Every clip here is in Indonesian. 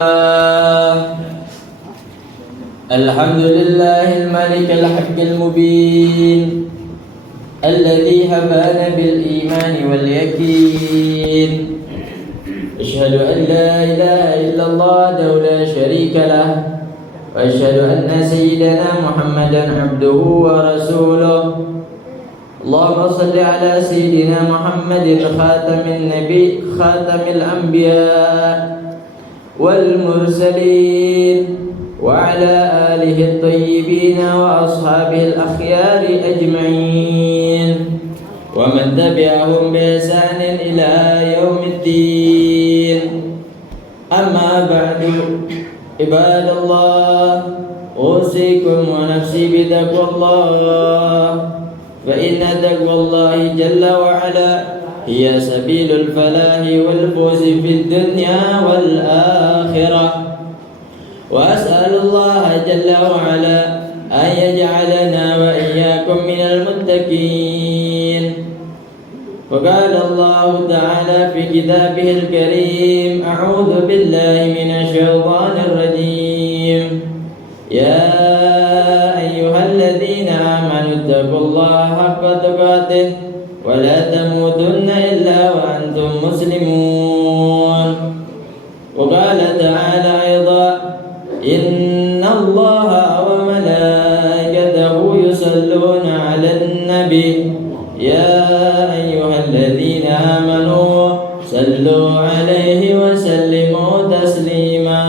الحمد لله الملك الحق المبين الذي هبانا بالإيمان واليقين. أشهد أن لا إله إلا الله وحده لا شريك له، وأشهد أن سيدنا محمدا عبده ورسوله. اللهم صل على سيدنا محمد خاتم الأنبياء والمرسلين، وعلى آله الطيبين وأصحابه الأخيار أجمعين، ومن تبعهم بإحسان إلى يوم الدين. أما بعد، عباد الله، أوصيكم ونفسي بتقوى الله، فإن تقوى الله جل وعلا هي سبيل الفلاح والفوز في الدنيا والآخرة. وأسأل الله جل وعلا أن يجعلنا وإياكم من المتقين. وقال الله تعالى في كتابه الكريم: أعوذ بالله من الشيطان الرجيم. يا أيها الذين آمنوا اتقوا الله حق تقاته ولا تموتن إلا وأنتم مسلمون. وقال تعالى أيضا: إن الله وملائكته يصلون على النبي يا أيها الذين آمنوا صلوا عليه وسلموا تسليما.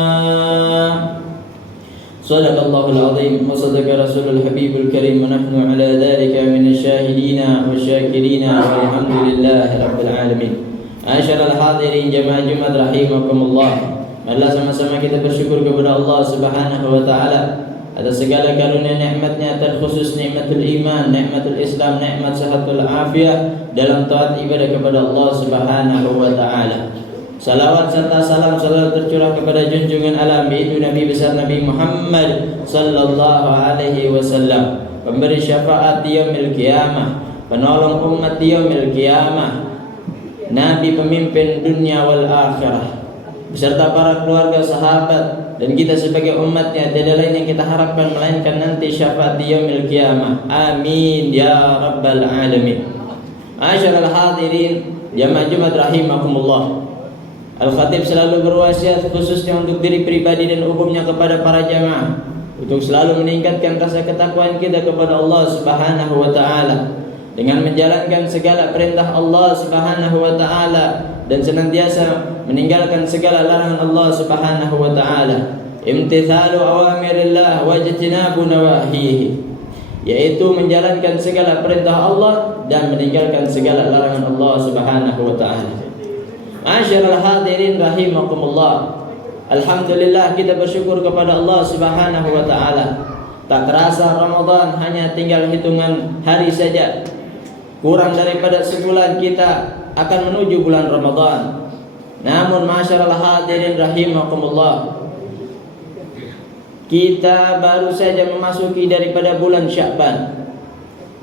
صدق الله العظيم وصدق رسول الحبيب الكريم، ونحن على ذلك من الشاهدين والشاكرين والحمد لله رب العالمين. Asyarul hadirin jamaah Jumat rahimakumullah. Marilah sama-sama kita bersyukur kepada Allah Subhanahu wa taala atas segala karunia nikmatnya, terkhusus nikmatul iman, nikmatul Islam, nikmat sehatul afiah dalam taat ibadah kepada Allah Subhanahu wa taala. Salawat serta salam selalu tercurah kepada junjungan alam, yaitu Nabi besar Nabi Muhammad sallallahu alaihi wasallam, pemberi syafaat di yaumil qiyamah, penolong umat di yaumil qiyamah, Nabi pemimpin dunia wal akhirah, beserta para keluarga, sahabat, dan kita sebagai umatnya. Tiada lain yang kita harapkan melainkan nanti syafaat di yaumil qiyamah. Amin ya rabbal alamin. Asyarul hadirin jamaah Jumat rahimakumullah. Al-Khatib selalu berwasiat khususnya untuk diri pribadi dan umumnya kepada para jamaah untuk selalu meningkatkan rasa ketakwaan kita kepada Allah Subhanahu wa taala dengan menjalankan segala perintah Allah Subhanahu wa taala dan senantiasa meninggalkan segala larangan Allah Subhanahu wa taala. Imtithalu awamirillah wa ijtinabu nawahihi, yaitu menjalankan segala perintah Allah dan meninggalkan segala larangan Allah Subhanahu wa taala. Masyarul hadirin rahimakumullah. Alhamdulillah, kita bersyukur kepada Allah Subhanahu wa taala. Tak terasa Ramadan hanya tinggal hitungan hari saja. Kurang daripada sebulan kita akan menuju bulan Ramadan. Namun masyarul hadirin rahimakumullah, kita baru saja memasuki daripada bulan Sya'ban,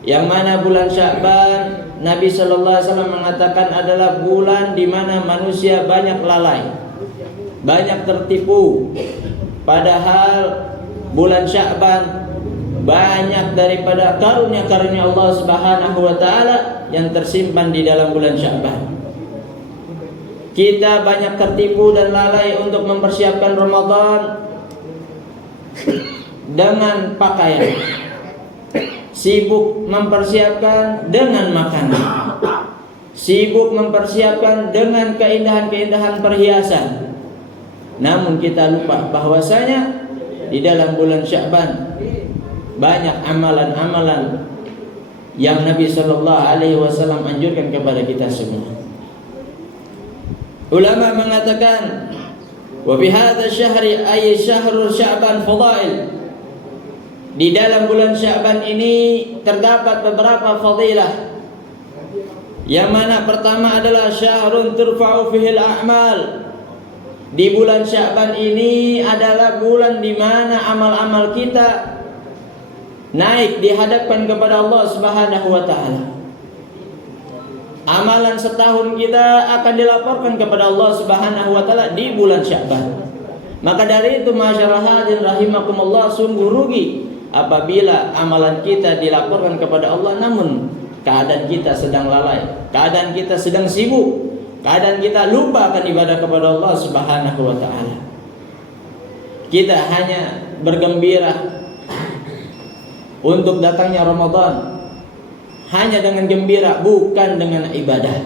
yang mana bulan Sya'ban Nabi sallallahu alaihi wasallam mengatakan adalah bulan di mana manusia banyak lalai, banyak tertipu. Padahal bulan Sya'ban banyak daripada karunia-karunia Allah Subhanahu wa taala yang tersimpan di dalam bulan Sya'ban. Kita banyak tertipu dan lalai untuk mempersiapkan Ramadan dengan pakaian, sibuk mempersiapkan dengan makanan, sibuk mempersiapkan dengan keindahan-keindahan perhiasan. Namun kita lupa bahwasanya di dalam bulan Sya'ban banyak amalan-amalan yang Nabi sallallahu alaihi wasallam anjurkan kepada kita semua. Ulama mengatakan, wa fi hadzal syahri ay syahrul Sya'ban fadail. Di dalam bulan Sya'ban ini terdapat beberapa fadilah, yang mana pertama adalah syahrun turfa'u fihil a'mal. Di bulan Sya'ban ini adalah bulan di mana amal-amal kita naik dihadapkan kepada Allah Subhanahu wa taala. Amalan setahun kita akan dilaporkan kepada Allah Subhanahu wa taala di bulan Sya'ban. Maka dari itu masyarakat hadirin rahimakumullah, sungguh rugi apabila amalan kita dilaporkan kepada Allah namun keadaan kita sedang lalai, keadaan kita sedang sibuk, keadaan kita lupa akan ibadah kepada Allah Subhanahu wa taala. Kita hanya bergembira untuk datangnya Ramadan hanya dengan gembira, bukan dengan ibadah,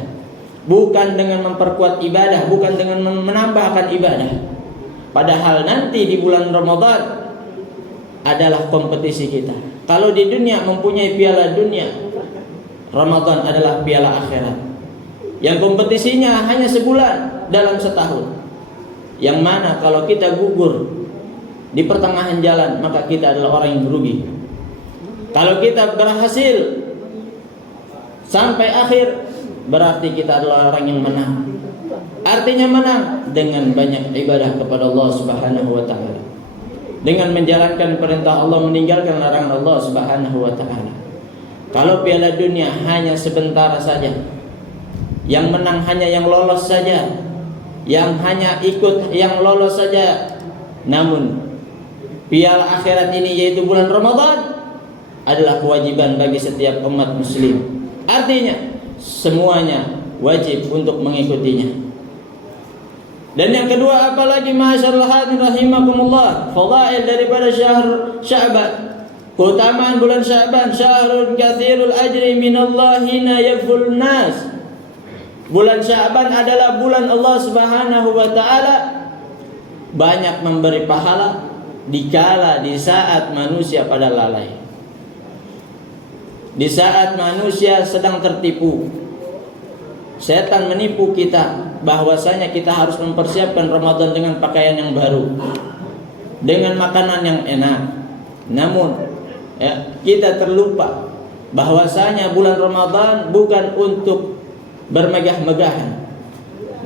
bukan dengan memperkuat ibadah, bukan dengan menambahkan ibadah. Padahal nanti di bulan Ramadan adalah kompetisi kita. Kalau di dunia mempunyai piala dunia, Ramadan adalah piala akhirat yang kompetisinya hanya sebulan dalam setahun. Yang mana kalau kita gugur di pertengahan jalan, maka kita adalah orang yang merugi. Kalau kita berhasil sampai akhir, berarti kita adalah orang yang menang. Artinya menang dengan banyak ibadah kepada Allah Subhanahu wa taala, dengan menjalankan perintah Allah, meninggalkan larangan Allah Subhanahu wa taala. Kalau piala dunia hanya sebentar saja, yang menang hanya yang lolos saja, yang hanya ikut yang lolos saja. Namun piala akhirat ini, yaitu bulan Ramadan, adalah kewajiban bagi setiap umat muslim. Artinya semuanya wajib untuk mengikutinya. Dan yang kedua, apalagi masyaallah hadirin rahimakumullah, fadail daripada syahr Sya'ban, keutamaan bulan Sya'ban, syahrun katsirul ajri minallahi yaghful nas. Bulan Sya'ban adalah bulan Allah Subhanahu wa taala banyak memberi pahala dikala di saat manusia pada lalai, di saat manusia sedang tertipu. Setan menipu kita bahwasanya kita harus mempersiapkan Ramadan dengan pakaian yang baru, dengan makanan yang enak. Namun kita terlupa bahwasanya bulan Ramadan bukan untuk bermegah-megahan,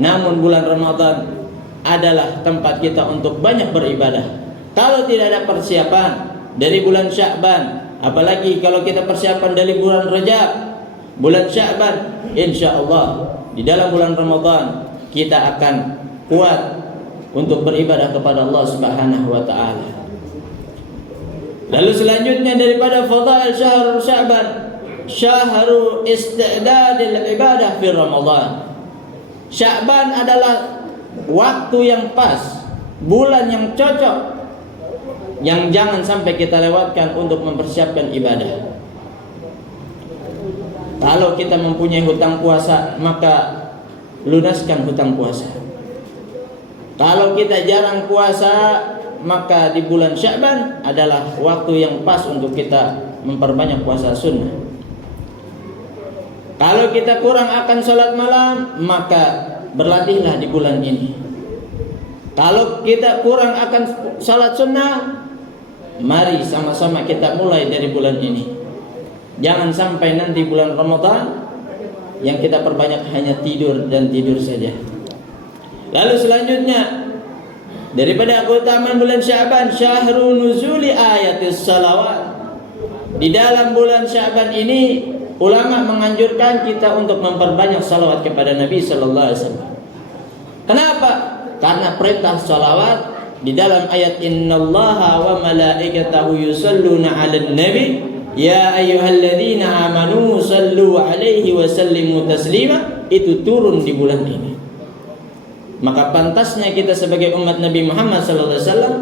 namun bulan Ramadan adalah tempat kita untuk banyak beribadah. Kalau tidak ada persiapan dari bulan Sya'ban, apalagi kalau kita persiapan dari bulan Rajab, bulan Sya'ban, insyaallah di dalam bulan Ramadan kita akan kuat untuk beribadah kepada Allah Subhanahu wa taala. Lalu selanjutnya daripada fadail syahr Sya'ban, syahru istidadil ibadah fi Ramadan. Sya'ban adalah waktu yang pas, bulan yang cocok, yang jangan sampai kita lewatkan untuk mempersiapkan ibadah. Kalau kita mempunyai hutang puasa, maka lunaskan hutang puasa. Kalau kita jarang puasa, maka di bulan Sya'ban adalah waktu yang pas untuk kita memperbanyak puasa sunnah. Kalau kita kurang akan sholat malam, maka berlatihlah di bulan ini. Kalau kita kurang akan sholat sunnah, mari sama-sama kita mulai dari bulan ini. Jangan sampai nanti bulan Ramadan yang kita perbanyak hanya tidur dan tidur saja. Lalu selanjutnya daripada keutamaan bulan Sya'ban, syahrul nuzuli ayatis salawat. Di dalam bulan Sya'ban ini ulama menganjurkan kita untuk memperbanyak salawat kepada Nabi sallallahu alaihi wasallam. Kenapa? Karena perintah salawat di dalam ayat innallaha wa malaikatahu yusalluna 'alan nabi ya ayyuhalladzina amanu sallu 'alaihi wa sallimu taslima, itu turun di bulan ini. Maka pantasnya kita sebagai umat Nabi Muhammad sallallahu alaihi wasallam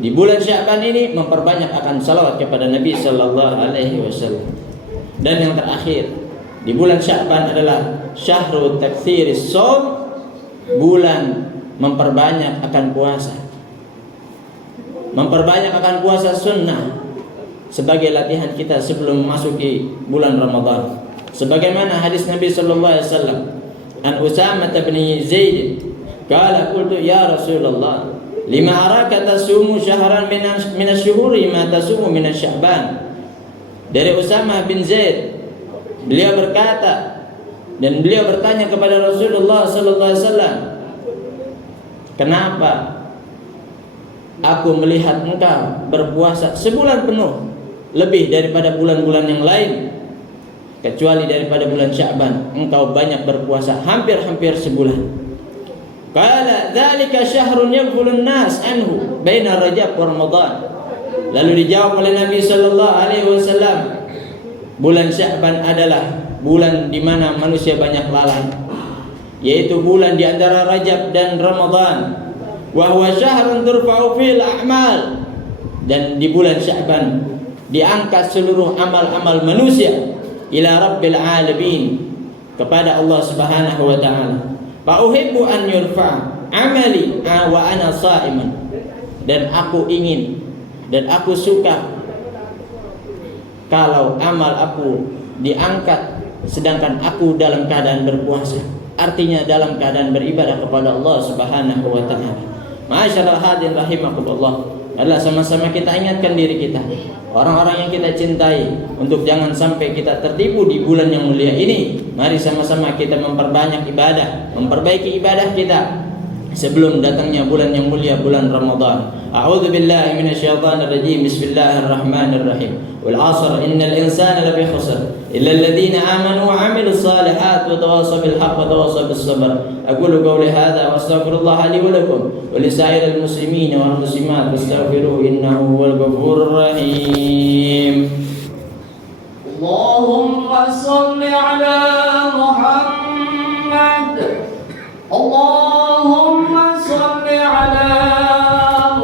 di bulan Sya'ban ini memperbanyak akan salawat kepada Nabi sallallahu alaihi wasallam. Dan yang terakhir, di bulan Sya'ban adalah syahrul taktsiris shaum, bulan memperbanyak akan puasa. Memperbanyak akan puasa sunnah sebagai latihan kita sebelum memasuki bulan Ramadan. Sebagaimana hadis Nabi sallallahu alaihi wasallam, an Usamah bin Zaid, qala qultu ya Rasulullah, lima araka tasumu syahran min asy-syuhuri ma tasumu min Sya'ban. Dari Usamah bin Zaid, beliau berkata dan beliau bertanya kepada Rasulullah sallallahu alaihi wasallam, kenapa aku melihat engkau berpuasa sebulan penuh lebih daripada bulan-bulan yang lain, kecuali daripada bulan Sya'ban engkau banyak berpuasa hampir-hampir sebulan. Qala dzalika syahrun yaghfulun nas anhu baina Rajab wa Ramadan. Lalu dijawab oleh Nabi sallallahu alaihi wasallam, bulan Sya'ban adalah bulan di mana manusia banyak lalai, yaitu bulan di antara Rajab dan Ramadan. Wa huwa syahrun turfa'u fil a'mal, dan di bulan Sya'ban diangkat seluruh amal-amal manusia ila rabbil alamin, kepada Allah Subhanahu wa taala. Fa uhibbu an yurfa amali wa ana sha'iman, dan aku ingin dan aku suka kalau amal aku diangkat sedangkan aku dalam keadaan berpuasa, artinya dalam keadaan beribadah kepada Allah Subhanahu wa taala. Ma'asyiral hadirin rahimakumullah. Adalah sama-sama kita ingatkan diri kita, orang-orang yang kita cintai, untuk jangan sampai kita tertipu di bulan yang mulia ini. Mari sama-sama kita memperbanyak ibadah, memperbaiki ibadah kita sebelum datangnya bulan yang mulia, bulan Ramadan. A'udzu billahi minasyaitonir rajim. Bismillahirrahmanirrahim. Wal 'asr innal insana lafi khusr illa alladhina amanu wa 'amilus shalihat wa tawassaw bil haqq wa tawassaw bis sabr. Aqulu qawli hadha wa astaghfirullah li wa lakum wa li sa'iril muslimin wal muslimat wastaghfiruhu innahu huwal ghafurur rahim. Allahumma shalli 'ala Muhammad. Allahumma shalli 'ala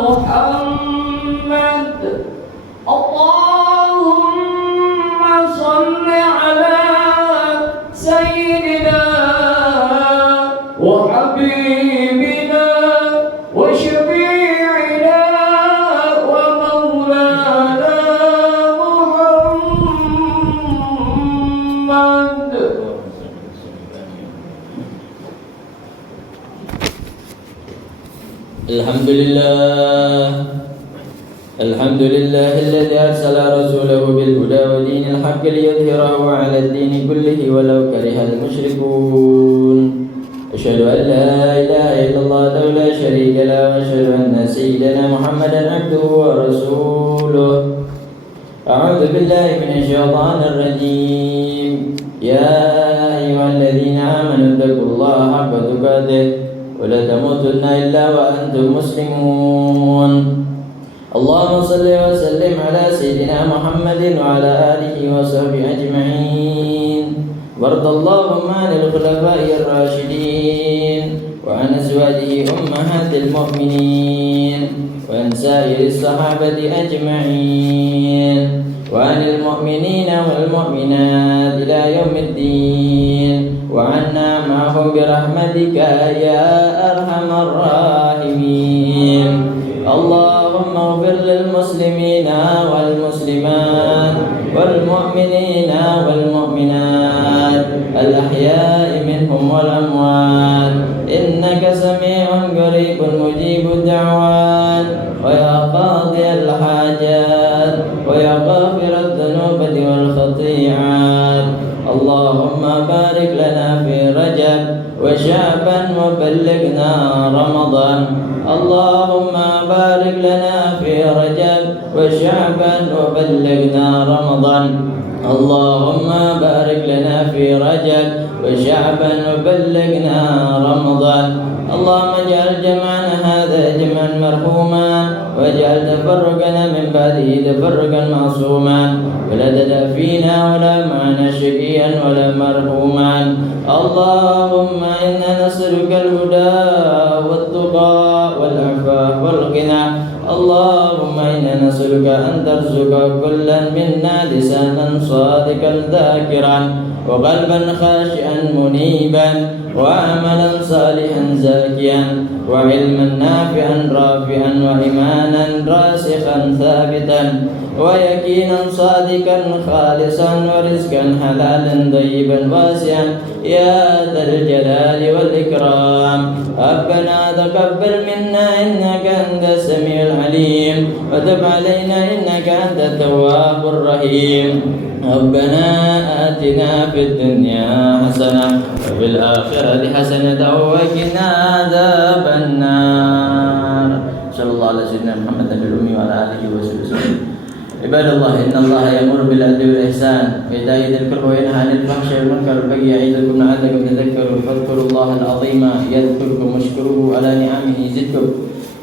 Muhammad. Allahumma shalli 'ala sayyidina wa habibina wa syafi'ina wa maulana Muhammad. الحمد لله الذي أرسل رسوله بالهدى ودين الحق ليظهره على الدين كله ولو كره المشركون. أشهد أن لا إله إلا الله وحده لا شريك له وأشهد أن سيدنا محمدا عبده ورسوله. أعوذ بالله من الشيطان الرجيم. يا أيها الذين آمنوا اتقوا الله حق تقاته ولا تموتن إلا وأنتم مسلمون. اللهم صل وسلم على سيدنا محمد وعلى آله وصحبه أجمعين. وارض اللهم عن الخلفاء الراشدين وعن أزواجه أمهات المؤمنين وعن سائر الصحابة أجمعين وعن المؤمنين والمؤمنات إلى يوم الدين وعنا معهم برحمتك يا أرحم الراحمين. اللهم اغفر للمسلمين والمسلمات والمؤمنين والمؤمنات الأحياء منهم والأموات، إنك سميع قريب مجيب الدعوات، ويا قاضي الحاجات ويا غافر الذنوب والخطيئات. اللهم بارك لنا في رجب وشعبان وبلغنا رمضان. اللهم بارك لنا في رجب وشعبان وبلغنا رمضان. اللهم بارك لنا في رجب وشعبان وبلغنا رمضان. اللهم اجعل جمعنا هذا جمعا مرحوما، واجعل تفرقنا من بعده تفرقا معصوما، ولا تدع فينا ولا معنا شقيا ولا مرحوما. اللهم إنا نسألك الهدى والتقى والعفاف والغنى. اللهم إنا نسألك أن ترزق كلا منا لسانا صادقا ذاكرا وقلبا خاشعا منيبا وعملا صالحا زاكيا وعلما نافعا رافعا وإيمانا راسخا ثابتا ويقينا صادقا خالصا ورزقا حلالا طيبا واسعا يا ذا الجلال والإكرام. ربنا تقبل منا إنك أنت السميع العليم، وتب علينا إنك أنت التواب الرحيم. ربنا آتنا في الدنيا حسنة وفي الآخرة حسنة وقنا عذاب النار. صلى الله على سيدنا محمد الأمي وعلى آله وصحبه وسلم. عباد الله إن الله يأمر بالعدل والإحسان وإيتاء ذي القربى وينهى عن الفحشاء والمنكر والبغي يعظكم لعلكم تذكرون فاذكروا الله العظيم يذكركم واشكروه على نعمه يزدكم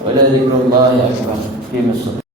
ولذكر الله أكبر.